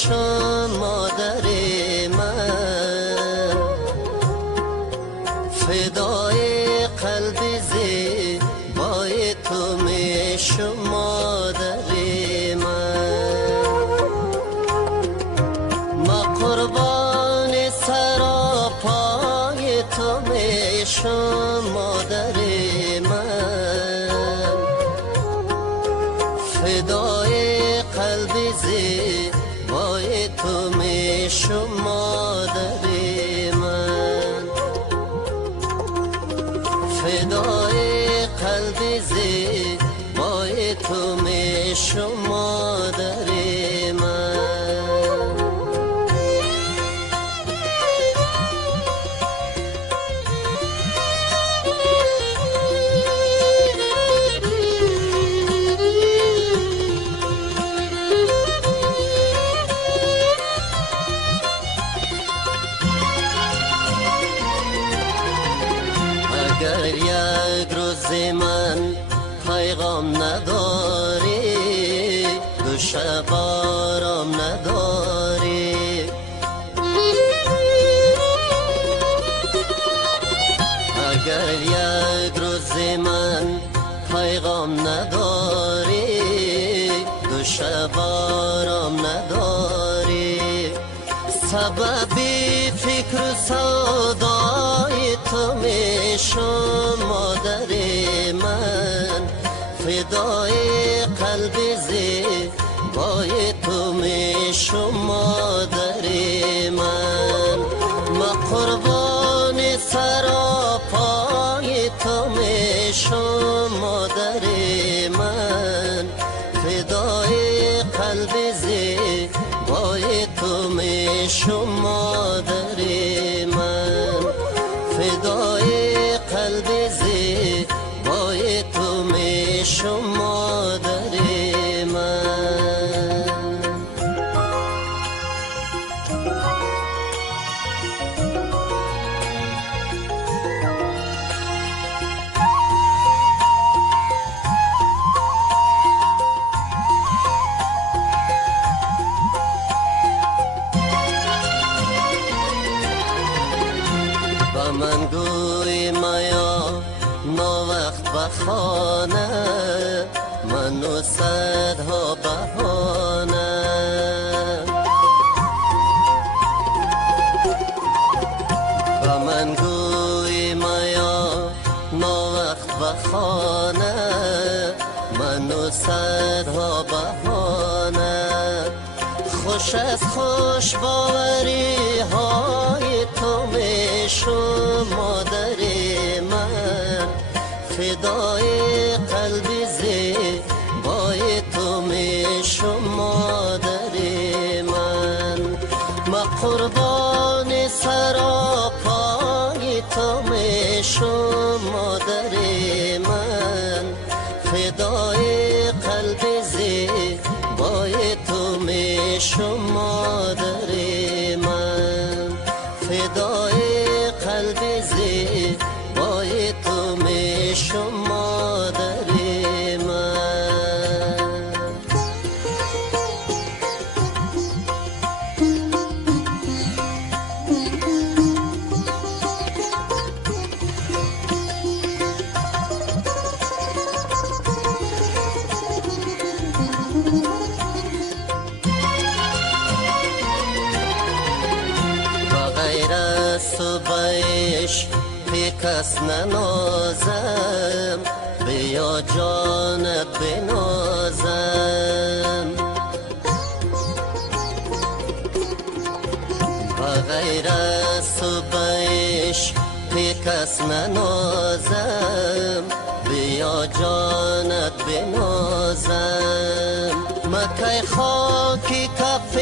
میشم مادر من، فدای قلب زیبای تو میشم مادر من. ما قربان سراپای تو میشم مادر من، فدای قلب زیبای تو میشم مادر من، فدای قلب زیبای تو میشم مادر من. اگر یک روز من پیغام نداری، دو شب آرام نداری، اگر یک روز من پیغام نداری، دو شب آرام نداری، سببی فکر و سودای تو میشم مادر من، فدای قلب زیبای تو میشم مادر من. ما قربان سراپای تو میشم مادر من، فدای قلب زیبای تو میشم مادر من، فدای قلب زیبای تو میشم مادر من. با من گوی مایا نا وقت بخانه، من و صدها بهانه، با من گوی مایا نا وقت بخانه، من و صدها بهانه، خوش از خوش باوری های تو میشم مادر من، فدای قلب زیبای تو میشم مادر من. ما قربان سراپای تو میشم مادر من، فدای قلب زیبای تو میشم مادر من، فدای قلب زیبای تو میشم مادر من. غیر از تو بیش کس ننازم، بیا جانت بنازم، غیر از تو بیش کس ننازم، بیا جانت بنازم. مکه خاکی کف